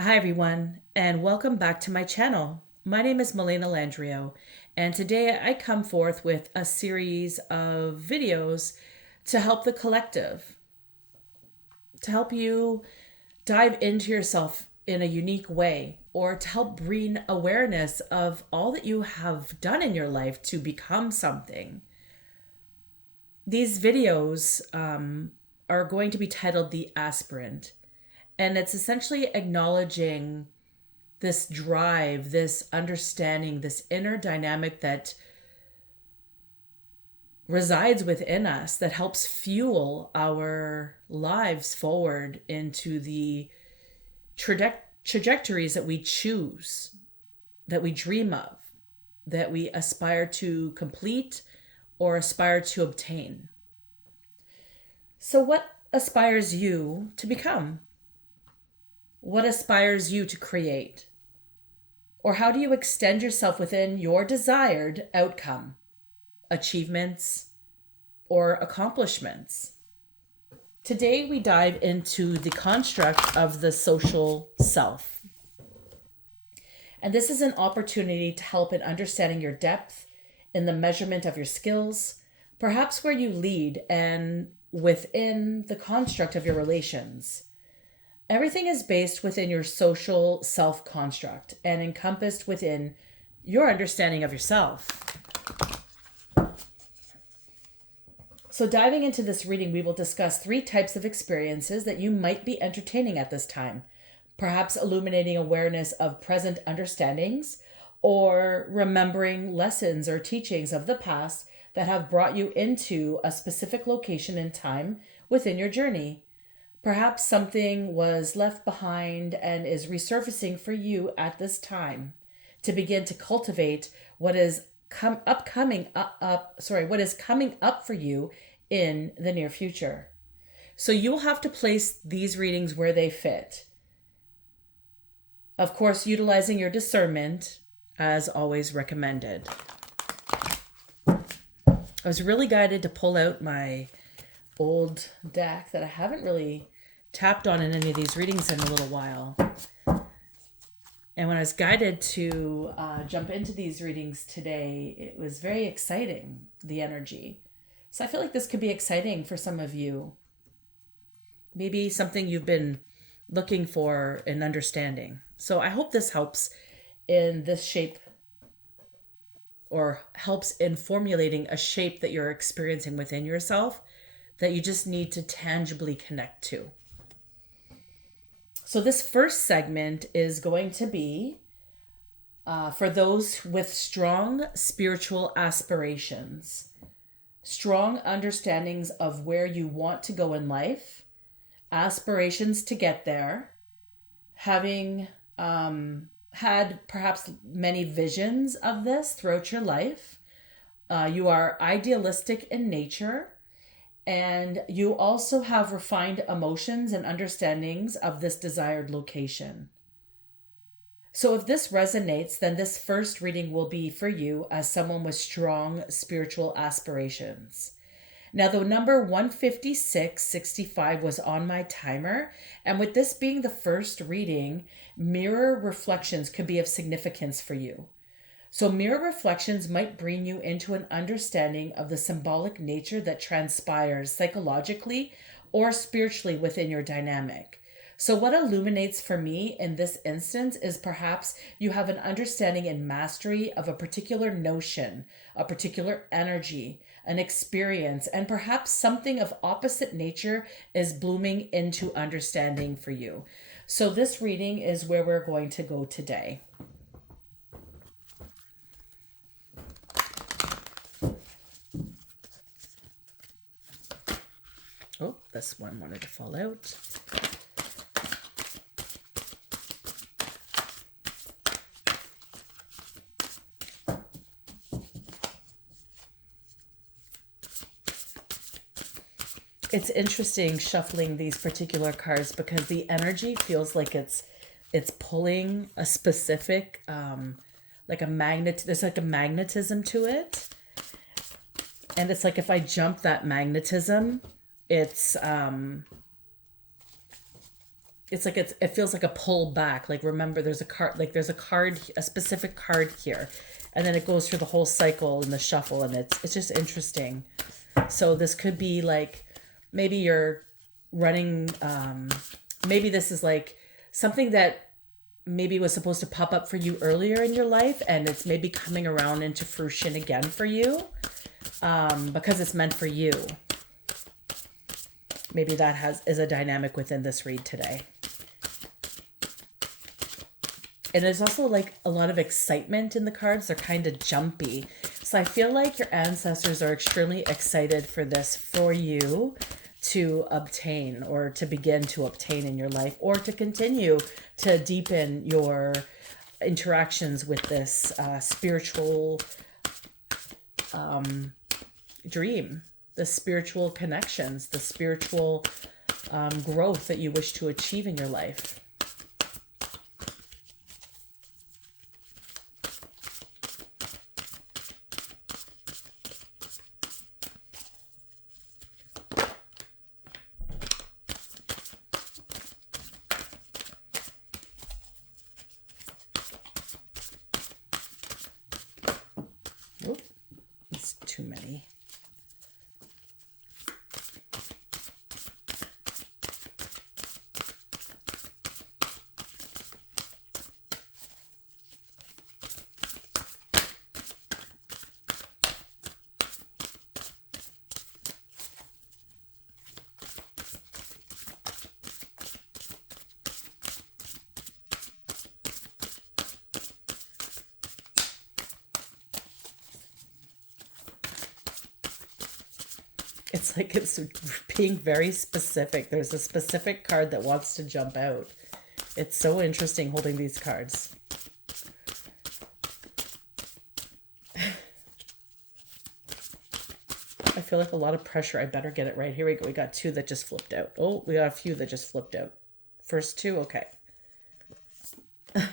Hi, everyone, and welcome back to my channel. My name is Melena Landrio, and today I come forth with a series of videos to help the collective, to help you dive into yourself in a unique way, or to help bring awareness of all that you have done in your life to become something. These videos are going to be titled The Aspirant, and it's essentially acknowledging this drive, this understanding, this inner dynamic that resides within us that helps fuel our lives forward into the trajectories that we choose, that we dream of, that we aspire to complete or aspire to obtain. So, what aspires you to become? What aspires you to create? Or how do you extend yourself within your desired outcome, achievements, or accomplishments? Today, we dive into the construct of the social self. And this is an opportunity to help in understanding your depth in the measurement of your skills, perhaps where you lead, and within the construct of your relations. Everything is based within your social self construct and encompassed within your understanding of yourself. So, diving into this reading, we will discuss 3 types of experiences that you might be entertaining at this time, perhaps illuminating awareness of present understandings or remembering lessons or teachings of the past that have brought you into a specific location and time within your journey. Perhaps something was left behind and is resurfacing for you at this time to begin to cultivate what is coming up for you in the near future. So you'll have to place these readings where they fit. Of course, utilizing your discernment as always recommended. I was really guided to pull out my old deck that I haven't really tapped on in any of these readings in a little while. And when I was guided to jump into these readings today, it was very exciting, the energy. So I feel like this could be exciting for some of you. Maybe something you've been looking for and understanding. So I hope this helps in this shape, or helps in formulating a shape that you're experiencing within yourself that you just need to tangibly connect to. So this first segment is going to be for those with strong spiritual aspirations, strong understandings of where you want to go in life, aspirations to get there, having had perhaps many visions of this throughout your life. You are idealistic in nature, and you also have refined emotions and understandings of this desired location. So if this resonates, then this first reading will be for you as someone with strong spiritual aspirations. Now, the number 15665 was on my timer, and with this being the first reading, mirror reflections could be of significance for you. So mirror reflections might bring you into an understanding of the symbolic nature that transpires psychologically or spiritually within your dynamic. So what illuminates for me in this instance is perhaps you have an understanding and mastery of a particular notion, a particular energy, an experience, and perhaps something of opposite nature is blooming into understanding for you. So this reading is where we're going to go today. Oh, this one wanted to fall out. It's interesting shuffling these particular cards because the energy feels like it's pulling a specific like a magnet. There's like a magnetism to it, and it's like if I jump that magnetism, it's it feels like a pull back. Like, remember, there's a card, a specific card here, and then it goes through the whole cycle in the shuffle, and it's just interesting. So this could be like, maybe you're running, maybe this is like something that maybe was supposed to pop up for you earlier in your life, and it's maybe coming around into fruition again for you, because it's meant for you. Maybe that is a dynamic within this read today. And there's also like a lot of excitement in the cards. They're kind of jumpy. So I feel like your ancestors are extremely excited for this for you to obtain, or to begin to obtain in your life, or to continue to deepen your interactions with this spiritual dream, the spiritual connections, the spiritual growth that you wish to achieve in your life. Oop, it's too many. It's like it's being very specific. There's a specific card that wants to jump out. It's so interesting holding these cards. I feel like a lot of pressure. I better get it right. Here we go. We got two that just flipped out. Oh, we got a few that just flipped out. First two, okay. I'm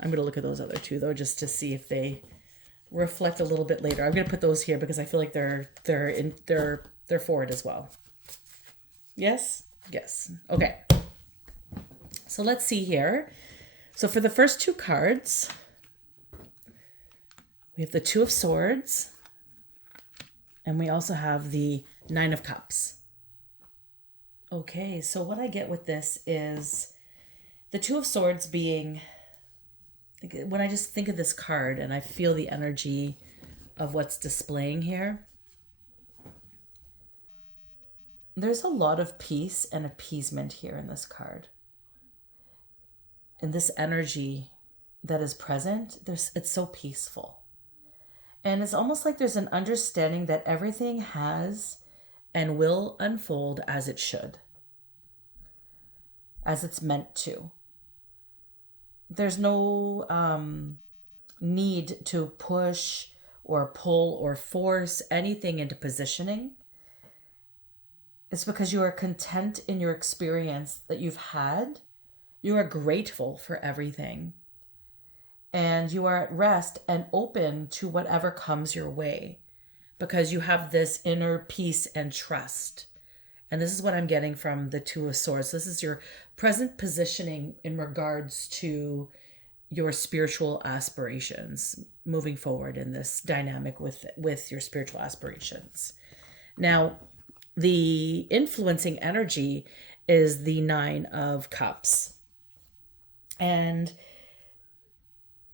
going to look at those other two, though, just to see if they reflect a little bit later. I'm going to put those here because I feel like they're for it as well. Yes? Yes. Okay. So let's see here. So for the first two cards, we have the Two of Swords, and we also have the Nine of Cups. Okay, so what I get with this is the Two of Swords being, when I just think of this card and I feel the energy of what's displaying here, there's a lot of peace and appeasement here in this card. And this energy that is present, it's so peaceful. And it's almost like there's an understanding that everything has and will unfold as it should, as it's meant to. There's no need to push or pull or force anything into positioning. It's because you are content in your experience that you've had. You are grateful for everything. And you are at rest and open to whatever comes your way, because you have this inner peace and trust. And this is what I'm getting from the Two of Swords. This is your present positioning in regards to your spiritual aspirations moving forward in this dynamic with your spiritual aspirations. Now, the influencing energy is the Nine of Cups. And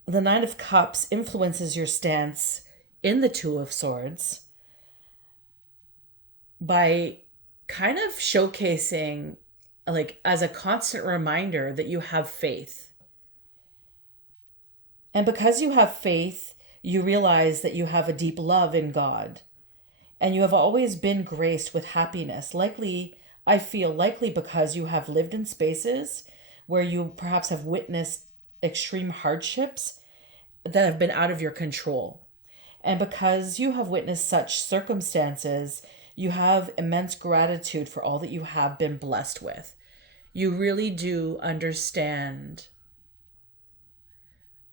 the Nine of Cups influences your stance in the Two of Swords by kind of showcasing, like, as a constant reminder that you have faith. And because you have faith, you realize that you have a deep love in God. And you have always been graced with happiness. I feel likely because you have lived in spaces where you perhaps have witnessed extreme hardships that have been out of your control. And because you have witnessed such circumstances, you have immense gratitude for all that you have been blessed with. You really do understand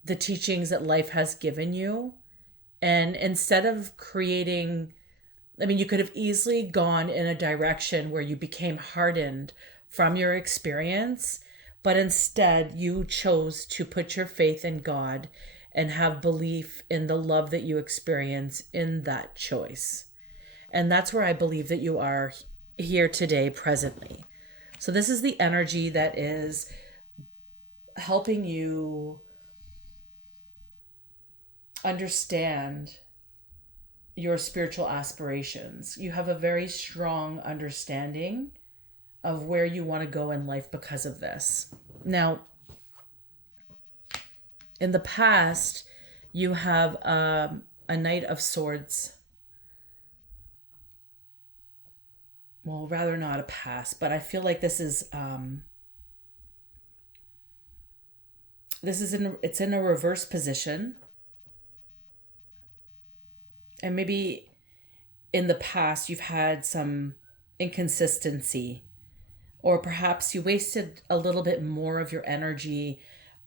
the teachings that life has given you. And instead of creating, you could have easily gone in a direction where you became hardened from your experience, but instead you chose to put your faith in God and have belief in the love that you experience in that choice. And that's where I believe that you are here today, presently. So this is the energy that is helping you understand your spiritual aspirations. You have a very strong understanding of where you want to go in life because of this. Now, in the past, you have a Knight of Swords. Well, rather not a past, but I feel like this is it's in a reverse position. And maybe in the past you've had some inconsistency, or perhaps you wasted a little bit more of your energy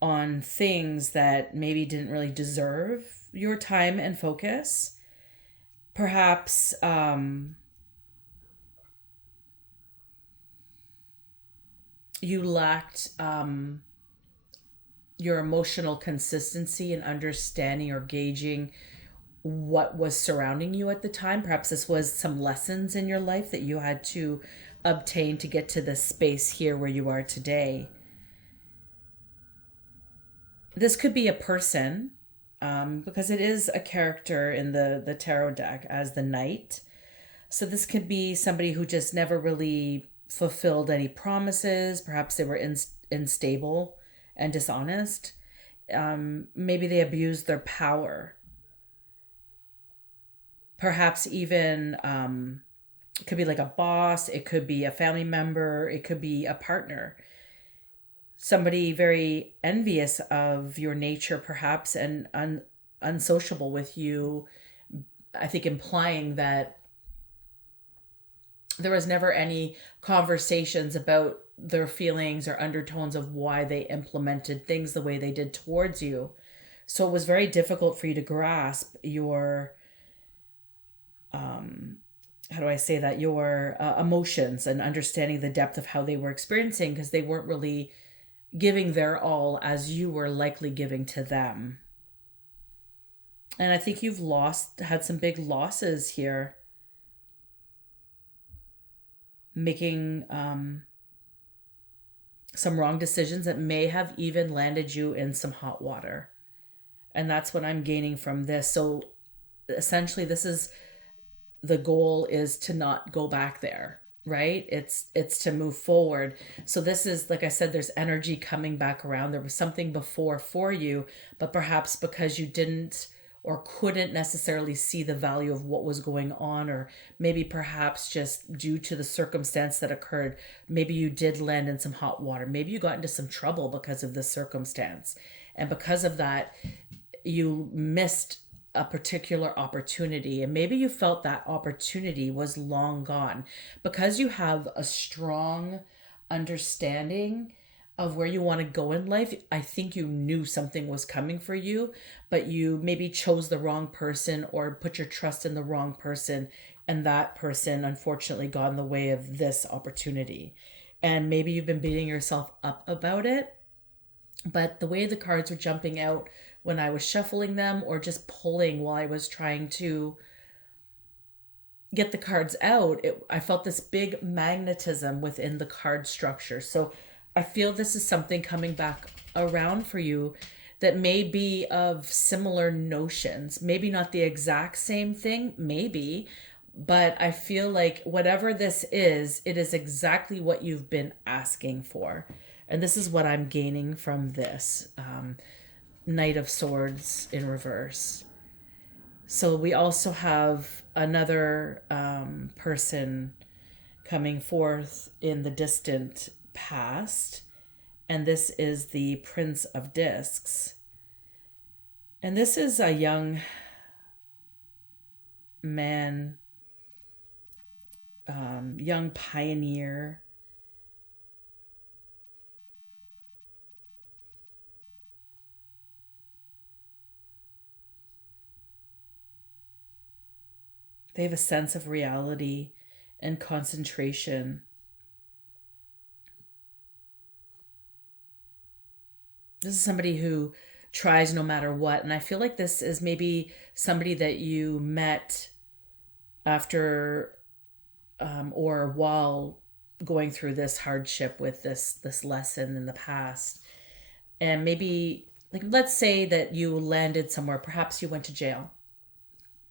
on things that maybe didn't really deserve your time and focus. Perhaps you lacked your emotional consistency and understanding or gauging what was surrounding you at the time. Perhaps this was some lessons in your life that you had to obtain to get to the space here where you are today. This could be a person, because it is a character in the tarot deck as the Knight. So this could be somebody who just never really fulfilled any promises. Perhaps they were unstable and dishonest. Maybe they abused their power. Perhaps even it could be like a boss, it could be a family member, it could be a partner. Somebody very envious of your nature, perhaps, and unsociable with you. I think implying that there was never any conversations about their feelings or undertones of why they implemented things the way they did towards you. So it was very difficult for you to grasp your how do I say that, your emotions, and understanding the depth of how they were experiencing, because they weren't really giving their all as you were likely giving to them. And I think you've had some big losses here, making some wrong decisions that may have even landed you in some hot water. And that's what I'm gaining from this. So essentially, the goal is to not go back there, right? It's to move forward. So this is, like I said, there's energy coming back around. There was something before for you, but perhaps because you didn't or couldn't necessarily see the value of what was going on, or maybe perhaps just due to the circumstance that occurred, maybe you did land in some hot water. Maybe you got into some trouble because of this circumstance. And because of that, you missed a particular opportunity, and maybe you felt that opportunity was long gone. Because you have a strong understanding of where you want to go in life, I think you knew something was coming for you, but you maybe chose the wrong person or put your trust in the wrong person, and that person unfortunately got in the way of this opportunity. And maybe you've been beating yourself up about it, but the way the cards were jumping out when I was shuffling them, or just pulling while I was trying to get the cards out, I felt this big magnetism within the card structure. So I feel this is something coming back around for you that may be of similar notions. Maybe not the exact same thing, maybe, but I feel like whatever this is, it is exactly what you've been asking for. And this is what I'm gaining from this. Knight of Swords in reverse. So we also have another person coming forth in the distant past, and this is the Prince of Discs. And this is a young man, young pioneer. They have a sense of reality and concentration. This is somebody who tries no matter what. And I feel like this is maybe somebody that you met after or while going through this hardship with this lesson in the past. And maybe, like, let's say that you landed somewhere, perhaps you went to jail.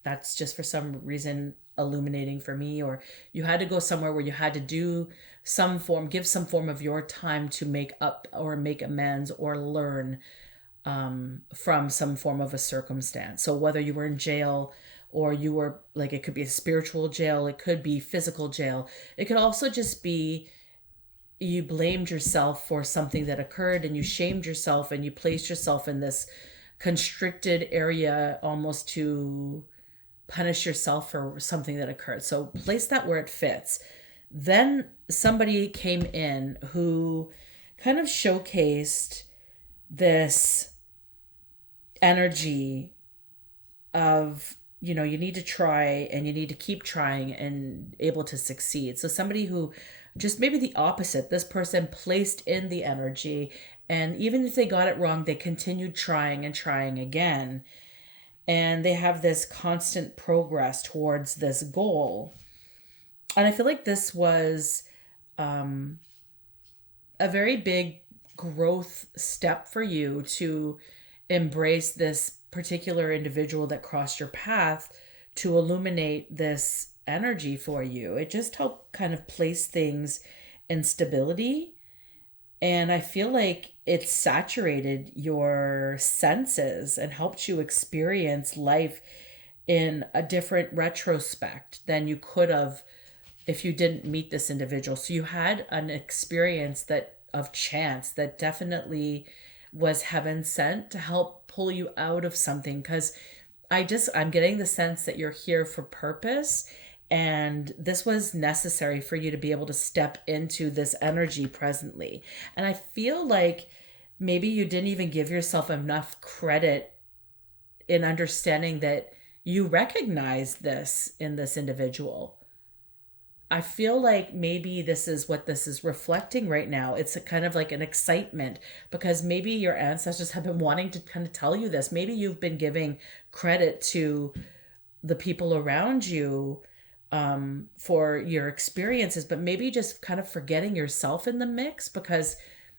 That's just for some reason illuminating for me. Or you had to go somewhere where you had to do some form, give some form of your time to make up or make amends or learn from some form of a circumstance. So whether you were in jail or you were, like, it could be a spiritual jail, it could be physical jail, it could also just be you blamed yourself for something that occurred and you shamed yourself and you placed yourself in this constricted area almost to punish yourself for something that occurred. So place that where it fits. Then somebody came in who kind of showcased this energy of, you know, you need to try and you need to keep trying and able to succeed. So somebody who just maybe the opposite, this person placed in the energy, and even if they got it wrong, they continued trying and trying again. And they have this constant progress towards this goal. And I feel like this was a very big growth step for you to embrace this particular individual that crossed your path to illuminate this energy for you. It just helped kind of place things in stability. And I feel like it saturated your senses and helped you experience life in a different retrospect than you could have if you didn't meet this individual. So you had an experience that of chance that definitely was heaven sent to help pull you out of something. Because I'm getting the sense that you're here for purpose, and this was necessary for you to be able to step into this energy presently. And I feel like maybe you didn't even give yourself enough credit in understanding that you recognize this in this individual. I feel like maybe this is what this is reflecting right now. It's a kind of like an excitement because maybe your ancestors have been wanting to kind of tell you this. Maybe you've been giving credit to the people around you for your experiences, but maybe just kind of forgetting yourself in the mix because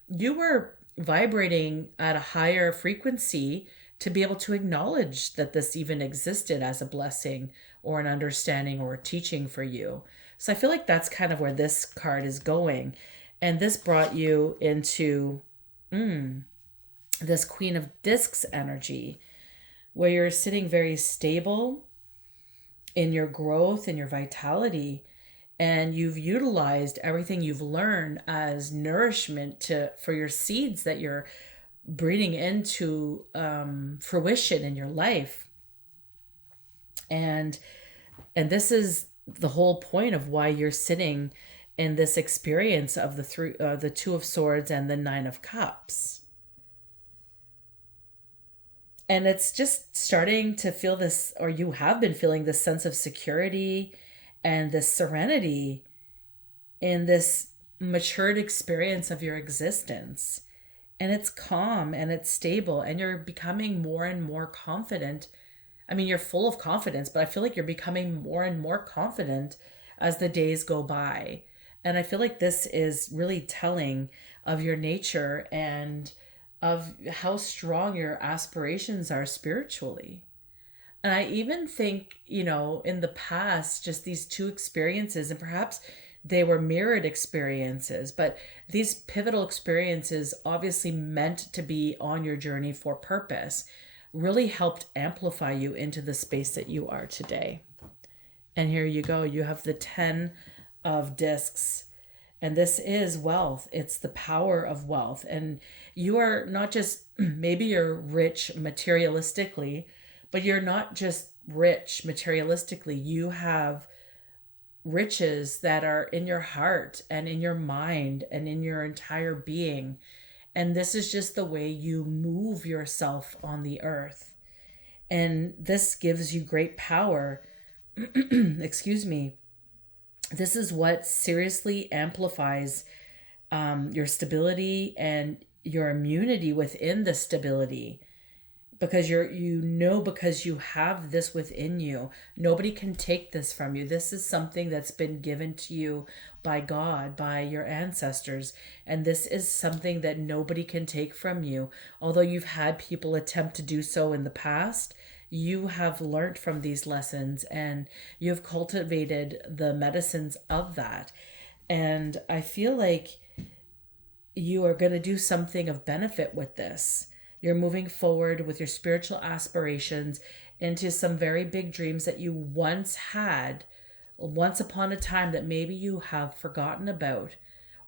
you were vibrating at a higher frequency to be able to acknowledge that this even existed as a blessing or an understanding or a teaching for you. So I feel like that's kind of where this card is going. And this brought you into this Queen of Discs energy where you're sitting very stable in your growth and your vitality, and you've utilized everything you've learned as nourishment for your seeds that you're breeding into fruition in your life. And this is the whole point of why you're sitting in this experience of the Two of Swords and the Nine of Cups. And it's just starting to feel this, or you have been feeling this sense of security and this serenity in this matured experience of your existence. And it's calm and it's stable and you're becoming more and more confident. I mean, you're full of confidence, but I feel like you're becoming more and more confident as the days go by. And I feel like this is really telling of your nature and of how strong your aspirations are spiritually. And I even think, in the past, just these two experiences, and perhaps they were mirrored experiences, but these pivotal experiences obviously meant to be on your journey for purpose, really helped amplify you into the space that you are today. And here you go. You have the 10 of Discs. And this is wealth. It's the power of wealth. And you are not just, maybe you're rich materialistically, but you're not just rich materialistically. You have riches that are in your heart and in your mind and in your entire being. And this is just the way you move yourself on the earth. And this gives you great power. Excuse me. This is what seriously amplifies your stability and your immunity within the stability, because because you have this within you. Nobody can take this from you. This is something that's been given to you by God, by your ancestors, and this is something that nobody can take from you. Although you've had people attempt to do so in the past, you have learned from these lessons and you've cultivated the medicines of that. And I feel like you are going to do something of benefit with this. You're moving forward with your spiritual aspirations into some very big dreams that you once had, once upon a time, that maybe you have forgotten about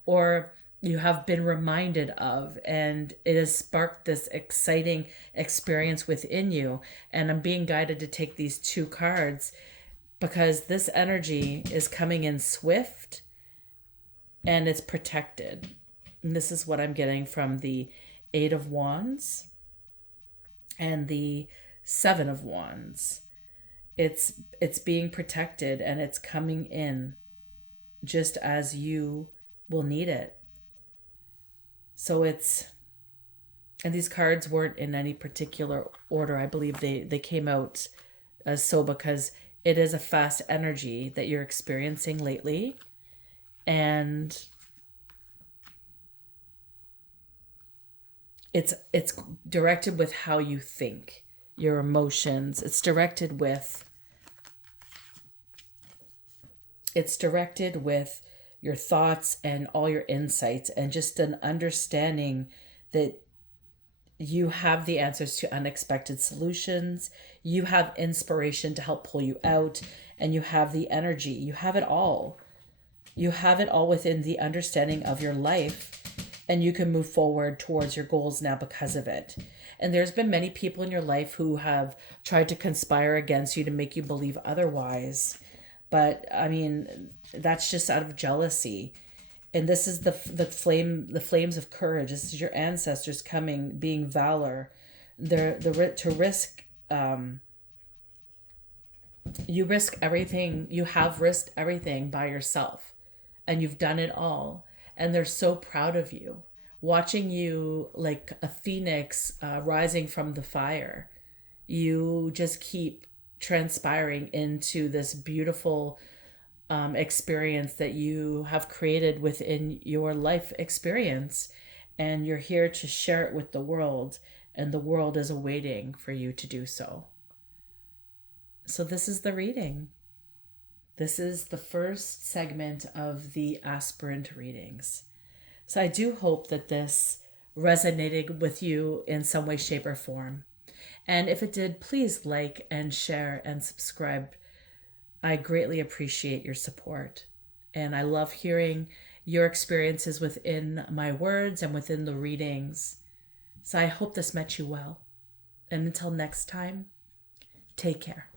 or you have been reminded of, and it has sparked this exciting experience within you. And I'm being guided to take these two cards because this energy is coming in swift and it's protected. And this is what I'm getting from the Eight of Wands and the Seven of Wands. It's being protected and it's coming in just as you will need it. So and these cards weren't in any particular order. I believe they came out as so because it is a fast energy that you're experiencing lately. And it's directed with how you think, your emotions. It's directed with your thoughts and all your insights, and just an understanding that you have the answers to unexpected solutions. You have inspiration to help pull you out, and you have the energy. You have it all. You have it all within the understanding of your life, and you can move forward towards your goals now because of it. And there's been many people in your life who have tried to conspire against you to make you believe otherwise. But I mean, that's just out of jealousy. And this is the flames of courage. This is your ancestors coming, being valor. To risk. You risk everything. You have risked everything by yourself, and you've done it all. And they're so proud of you, watching you like a phoenix rising from the fire. You just keep transpiring into this beautiful experience that you have created within your life experience. And you're here to share it with the world, and the world is awaiting for you to do so. So this is the reading. This is the first segment of the Aspirant readings. So I do hope that this resonated with you in some way, shape, or form. And if it did, please like and share and subscribe. I greatly appreciate your support. And I love hearing your experiences within my words and within the readings. So I hope this met you well. And until next time, take care.